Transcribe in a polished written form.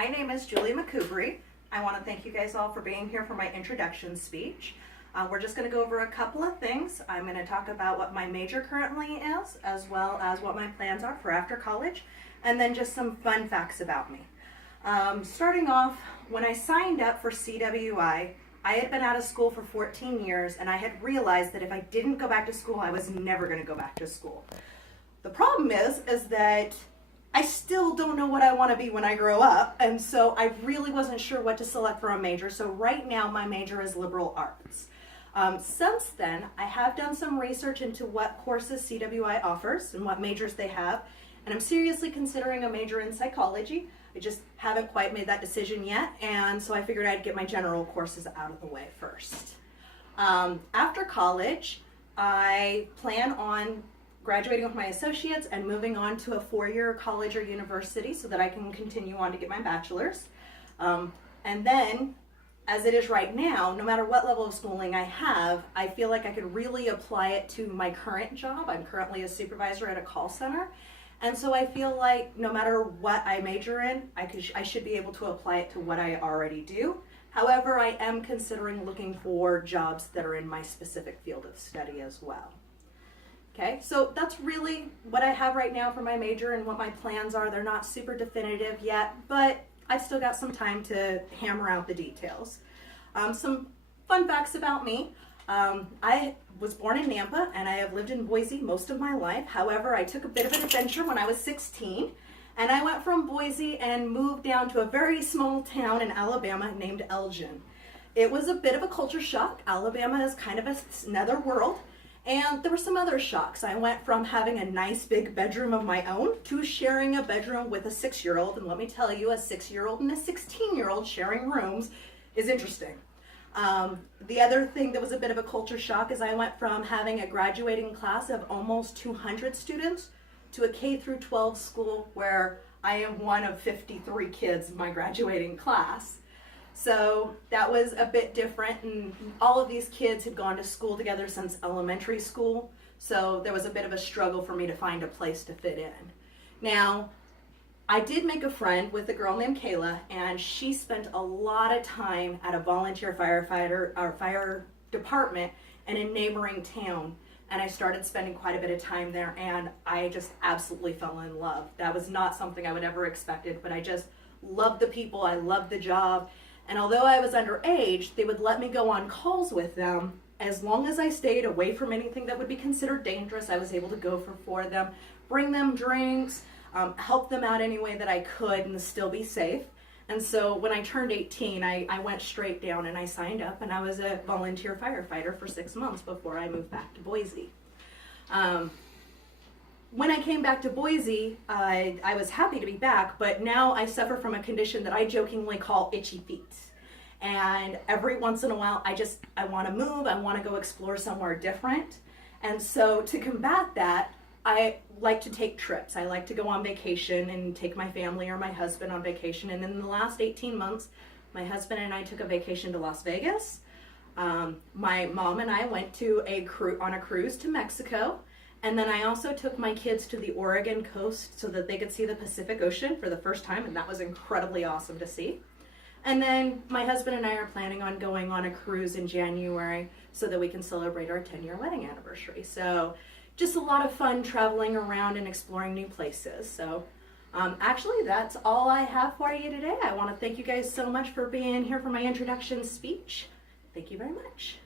My name is Julie McCoubrey. I want to thank you guys all for being here for my introduction speech. We're just going to go over a couple of things. I'm going to talk about what my major currently is, as well as what my plans are for after college, and then just some fun facts about me. Starting off, when I signed up for CWI, I had been out of school for 14 years, and I had realized that if I didn't go back to school, I was never going to go back to school. The problem is that I still don't know what I want to be when I grow up, and so I really wasn't sure what to select for a major. So right now my major is liberal arts. Since then, I have done some research into what courses CWI offers and what majors they have, and I'm seriously considering a major in psychology. I just haven't quite made that decision yet, and so I figured I'd get my general courses out of the way first. After college, I plan on graduating with my associates and moving on to a 4-year college or university so that I can continue on to get my bachelor's. And then, as it is right now, no matter what level of schooling I have, I feel like I could really apply it to my current job. I'm currently a supervisor at a call center. And so I feel like no matter what I major in, I should be able to apply it to what I already do. However, I am considering looking for jobs that are in my specific field of study as well. Okay, so that's really what I have right now for my major and what my plans are. They're not super definitive yet, but I've still got some time to hammer out the details. Some fun facts about me. I was born in Nampa and I have lived in Boise most of my life. However, I took a bit of an adventure when I was 16 and I went from Boise and moved down to a very small town in Alabama named Elgin. It was a bit of a culture shock. Alabama is kind of another world. And there were some other shocks. I went from having a nice big bedroom of my own to sharing a bedroom with a 6-year-old. And let me tell you, a 6-year-old and a 16-year-old sharing rooms is interesting. The other thing that was a bit of a culture shock is I went from having a graduating class of almost 200 students to a K-12 school where I am one of 53 kids in my graduating class. So that was a bit different, and all of these kids had gone to school together since elementary school, so there was a bit of a struggle for me to find a place to fit in. Now, I did make a friend with a girl named Kayla, and she spent a lot of time at a volunteer firefighter or fire department in a neighboring town, and I started spending quite a bit of time there, and I just absolutely fell in love. That was not something I would ever expected, but I just loved the people, I loved the job. And although I was underage, they would let me go on calls with them. As long as I stayed away from anything that would be considered dangerous, I was able to go for them, bring them drinks, help them out any way that I could and still be safe. And so when I turned 18, I went straight down and I signed up and I was a volunteer firefighter for 6 months before I moved back to Boise. When I came back to Boise, I was happy to be back, but now I suffer from a condition that I jokingly call itchy feet. And every once in a while, I want to move, I want to go explore somewhere different. And so to combat that, I like to take trips. I like to go on vacation and take my family or my husband on vacation. And in the last 18 months, my husband and I took a vacation to Las Vegas. My mom and I went on a cruise to Mexico. And then I also took my kids to the Oregon coast so that they could see the Pacific Ocean for the first time, and that was incredibly awesome to see. And then my husband and I are planning on going on a cruise in January so that we can celebrate our 10-year wedding anniversary. So just a lot of fun traveling around and exploring new places. So actually, that's all I have for you today. I want to thank you guys so much for being here for my introduction speech. Thank you very much.